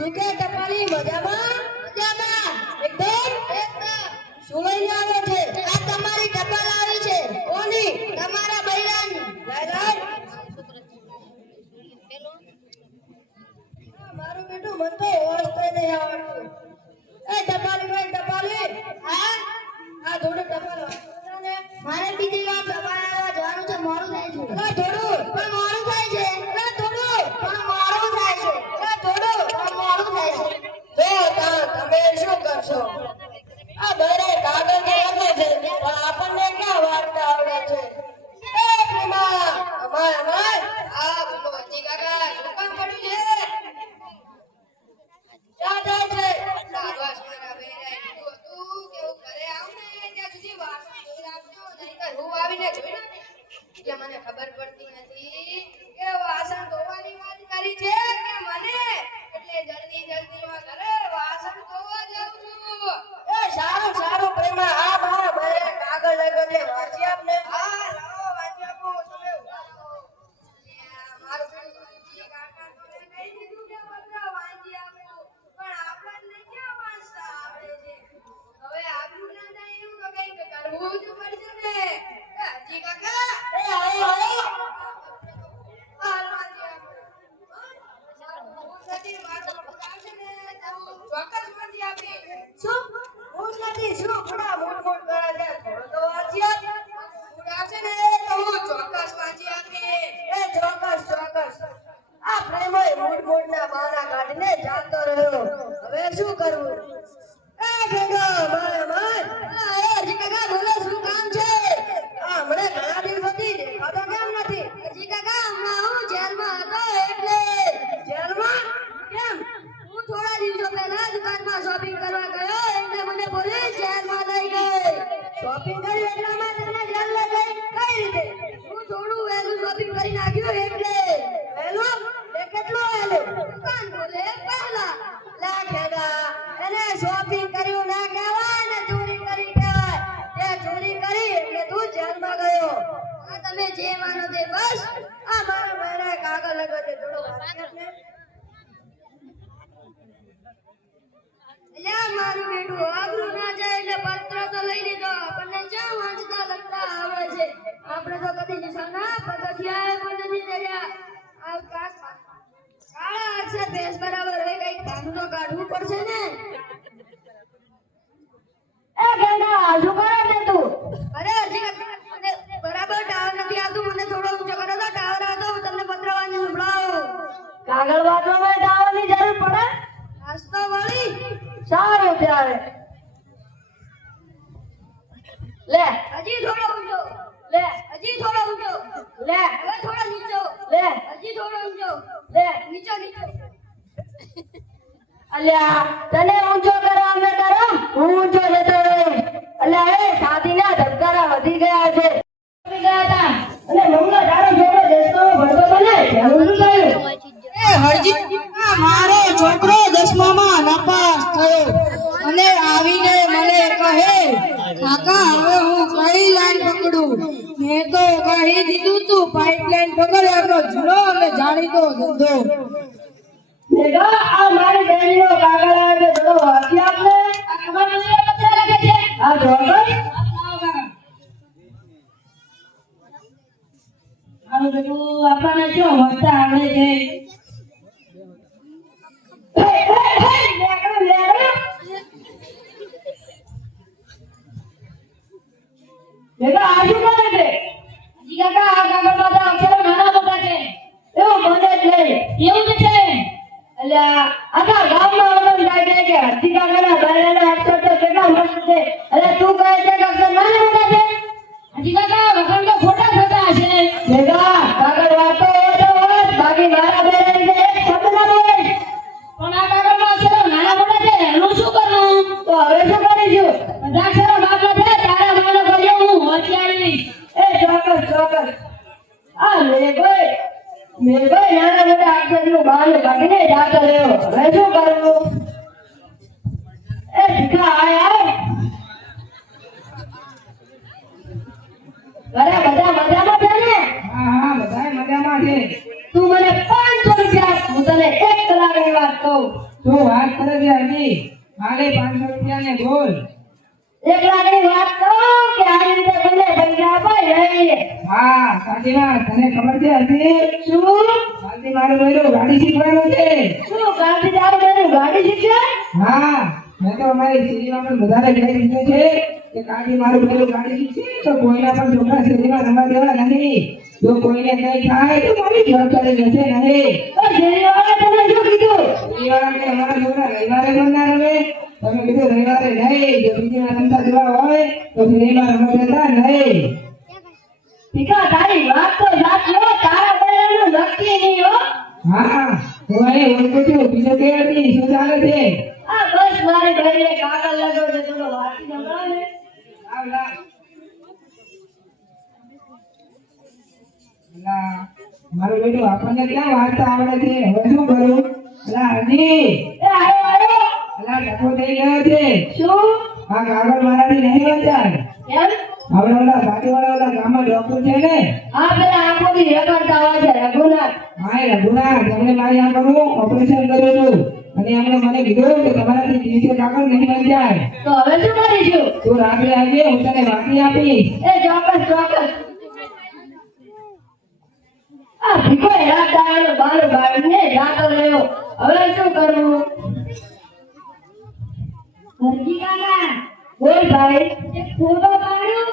સુકે ટપાલી મજામાં મજામાં એકદમ શું લઈને આવે છે? આ તમારી ટપાલ આવી છે. કોની? તમારા બૈરાની. લાય મારું બેટું મન તો ઓળખતા નહીં આવડતું. એ ટપાલી હા આ થોડું ટપાલ મારે બીજી વાર ટપાલ જવાનું છે. મોડું થાય છે. થોડું પણ મોડું થાય છે. થોડું પણ મોડું થાય છે. થોડું પણ મોડું થાય છે. જો તમે શું કરશો? આ બરે કાગળ ને લખે છે પણ આપણને ક્યાં વાંચતા આવડે છે? એ પ્રેમા અમાય આ બોલો હજી કાકા શું કામ પડ્યું છે? ક્યાં જાય છે? સાબસ મારા બેરાએ કીધું હતું કે હું ઘરે આવું ને ત્યાં સુધી વાસણ ધોઈ રાખજો, નહીંતર હું આવીને જોઈ નાખીશ. કે મને ખબર પડતી નથી કે વાસણ ધોવાની વાત કરી છે કે મને, એટલે જલ્દી માં ઘરે વાસણ ધોવા જાઉં છું. એ સારું પ્રેમા આ મારા બરે કાગળ લખ્યો છે વાંચી આપને. હા લાવો વાંચી આપો. તમે ઉભા રહો. મારું બેટું વાંચી કાકા તો કહી દીધું કે પત્ર વાંચી આપો, પણ આપણને ક્યાં વાંચતા આવડે છે? હવે આબરૂ ના જાય એવું તો કંઈક કરવું જ પડશે ને. હજી કાકા એ આયો હાલ વાંચી આપો. હું સતી વાતો આવશે ને તો ચોક્કસ વાંચી આપી. શું હું નથી શું બડા મોટ કરે છે? થોડો તો વાંચી આપ. હું આવશે ને તો હું ચોક્કસ વાંચી આપી. એ ચોક્કસ આ પ્રેમય મોટ ના બહાના કાઢીને જાતો રહ્યો. હવે શું કરવું? એ ભેગા માય એ હજી કાકા બોલો શું કામ છે? આ મને ઘણા દિવસથી દેખાતો કેમ નથી? હજી કાકા હમણાં હું જેલમાં હતો એટલે. જેલમાં કેમ? હું થોડા દિવસો પહેલા દુકાનમાં શોપિંગ કરવા ગયો એટલે મને પોલીસ જેલમાં લઈ ગઈ. શોપિંગ કરી એટલામાં તમને જેલ લઈ ગઈ? કઈ રીતે? હું થોડું વહેલું શોપિંગ કરી નાખ્યું એટલે. વહેલું? એ કેટલું વહેલું? દુકાન ખોલે પહેલા. લા ખેડા એને શોપિંગ કર્યું ના કહેવાય ને ચોરી કરી કહેવાય. તે ચોરી કરી એટલે તું જેલમાં ગયો. આ તમે જે માનો તે બસ. આ મારા બહેરા કાગળ લખ્યો છે થોડો વાંચી આપને. મારું બેટું આબરૂ ના જાય એટલે પત્ર તો લઈ લીધો, આપણને ક્યાં વાંચતા લખતા આવડે છે? આપણે તો કદી નિશાના પગથિયા પણ નથી ચડ્યા. આ કાળા અક્ષર ભેંસ બરાબર હોય, કઈક ભાનું તો કાઢવું પડશે ને. એ ગંડા શું કરે છે તું? અરે હજી મને બરાબર ટાવર નથી આવતું. મને થોડો ઊંચો કરો તો ટાવર આવતો હું તમને પત્ર વાંચી સંભળાવું. કાગળ વાંચવામાં ટાવરની જરૂર પડે? નાસ્તો વાળી સારું ત્યારે લે હજી થોડો ઊંચો લે હજી થોડો ઊંચો લે હવે થોડો નીચો લે હજી થોડો ઊંચો લે નીચો અલ્યા તને ઊંચો કરવા મે કરમ હું ઊંચો જતો રહ્યો. અલ્યા એ સાદીના ધબકારા વધી ગયા છે. ગયા હતા અને મમ્મા તારો છોકરો દેશનો ભણતો બને હું શું કહ્યું? એ હરજી મારો છોકરો 10મામાં નાપાસ થયો અને આવીને મને કહે કાકા હવે હું કઈ લાઈન પકડું? મેં તો કહી દીધું તું પાઇપલાઇન પકડ, આપણો જૂનો અને જાણીતો ધંધો. મેઘા આ મારી બહેનનો કાગળ આવે છે થોડો વાંચી આપને. આ ખબર નથી પત્ર લખે છે. આ જોડો આનું બધું આપણને શું વાંચતા આવડે છે? બેટા આ શું કરે છે? જી કાકા આ કાગળમાં તો અક્ષરો નાના મોટા છે. એવું બને જ નહીં. એવું જ છે. અલ્યા આખા ગામમાં ઓળખ જાય છે કે હજી કાકાના બહેરાના અક્ષર તો કેટલા મસ્ત છે. અલ્યા તું કહે છે કે અક્ષર નાના મોટા છે? હજી કાકા વખાણ તો ખોટા થતા હશે. બેટા કાગળ વાંચતો હોય તો વાંચ, બાકી મારા બહેરાની છે એક શબ્દ ના બોલે. પણ આ કાગળમાં અક્ષરો નાના મોટા છે એનું શું કરવું? તો હવે શું કરીશું? બધા અક્ષરો બાકી છે તારા માનો કર્યો હું હોશિયારી. એ ચોક્કસ આ મેં ભાઈ નાના મોટા અક્ષરનું બહાનું કાઢીને જાતો રહ્યો. હવે શું કરવું? એ ભીખા આય ઘરે બધા મજામાં છે ને? હા બધા મજામાં છે. તું મને 500 રૂપિયા હું તને 1 કલાકની વાત કહું. કહું. શું વાત કરે છે હજી? મારે 500 રૂપિયા ને બોલ. એકલાની વાત કહું કે આ રીતે બંને પૈસા અપાઈ રહી. હા સાચી વાત. તને ખબર છે હજી? શું કાલથી મારું બૈરું ગાડી શીખવાનું છે. શું કાલથી તારું બેનું ગાડી શીખશે? હા મેં તો અમારી શેરીમાં પણ બધાને કહી દીધું છે કે કાલથી મારું બૈરું ગાડી શીખશે તો કોઈના પણ છોકરા શેરીમાં રમવા દેવા નહીં. જો કોઈને કંઈ થાય તો મારી જવાબદારી રહેશે નહીં. તો શેરીવાળાએ તને શું કીધું? શેરીવાળાને અમારા છોકરા રવિવારે પણ ના રમે. તમે કીધું રવિવારે નહીં. જો બીજી વાર રમતા જોવા હોય તો શેરીમાં રમવા દેતા નહીં. ભીખા તારી વાત તો સાચી હો. તારા બેનું નક્કી નહીં હો. હા હું અહીં ઓળખું છું. બીજું કે હતી શું ચાલે છે? આ બસ મારી બેનને કાગળ લગાવ છે થોડો વાંચી સંભળાવ ને. લાવ લાવ. અલા, મારું બેટું આપણને ક્યાં વાંચતા આવડે છે? હવે શું કરું? અલા હજી એ આયો. અલા ડખો થઈ ગયો છે. શું આ કાગળ મારાથી નહીં વંચાય. એમ? આપણે ઓલા બાજુવાળા ઓલા ગામમાં ડોક્ટર છે ને, આ પેલા આંખોથી રેકડતા હોય છે રઘુનાથ. હા એ રઘુનાથ, એમણે મારી આંખોનું ઓપરેશન કર્યું હતું અને એમણે મને કીધું કે તમારાથી દિવસે કાગળ નહીં વંચાય. તો હવે શું કરીશું? તું રાત્રે આવજે, હું તને વાંચી આપીશ. એ ચોક્કસ ચોક્કસ. આ ભીખો હેરાતાનો બાર બાળને જાતો રહ્યો. હવે શું કરવું? હરજી કાકા બોલ ભાઈ. એક ફોટો પાડ્યો.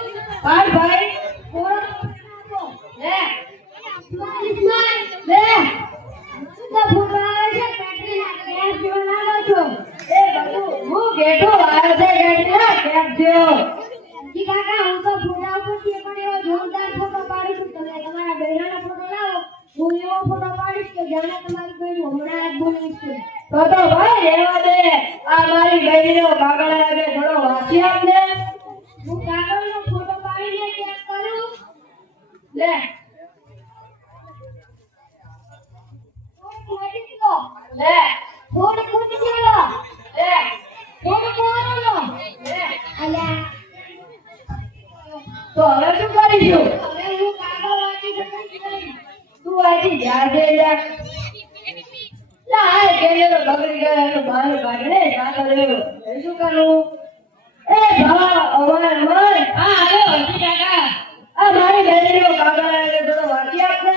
પાડ ભાઈ ફોટો. લે લે તો ફોટો આવે છે પેટરી ના કેસ જેવો લાગો છો. એ બાબુ હું બેઠો આવે છે કેટલા કેસ જેવો. જી કાકા હું તો ફોટા ઉપર થી પણ એવો જોરદાર ફોટો પાડું છું. તમે તમારા બહેરાનો ફોટો લાવો. હું એવો ફોટો પાડીશ કે જાણે તમારી બહેન હમણાં જ બોલી છે. તો ભાઈ રહેવા દે. આ મારી બહેનનો કાગળ આવે થોડો વાંચી આપને. હું કાગળનો ફોટો પાડીને ચેક કરું. લે લે ફોટો કોની ચાલો. લે ફોટો કોનો લે અલ્યા. તો હવે શું કરીશું? હવે હું કાગળ વાંચી શકું છું. તું વાંચી જાજે યાર. લા આ કેલેરો બગડી ગયો એનું બહાર કાઢને જાતો રહ્યો. હવે શું કરું? એ ભા અવર મય. હા આયો હજી કાકા. આ મારી બેનનો કાગળ આવે થોડો વાંચી આપને.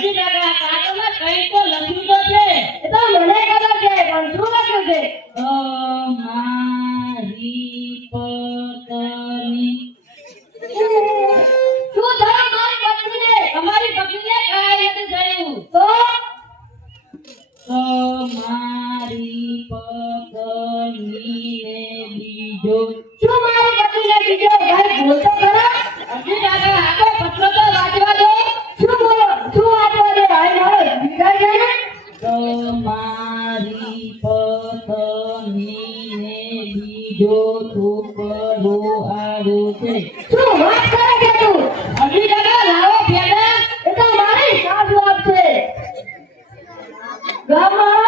હજી કાકા કાગળમાં કંઈ તો લખ્યું તો છે. એ તો મને ખબર છે પણ શું લખ્યું છે? મારી પત્ની. શું થયું મારી પત્નીને? અમારી પત્નીને કાંઈ નથી થયું. તો મારી પત્નીને બીજો. શું મારી પત્નીને બીજો ભાઈ બોલતો ખરો? હજી કાકા આખો પત્ર તો વાંચવા દો. શું બોલો? શું વાંચવા દે? ભાઈ મારો દીકરા છે ને? મારી પત્નીને બીજો છોકરો આવ્યો છે. શું વાત કરે છે તું? હજી કાકા લાવો પેલા. એ તો મારી સાસુ આપશે. ગામમાં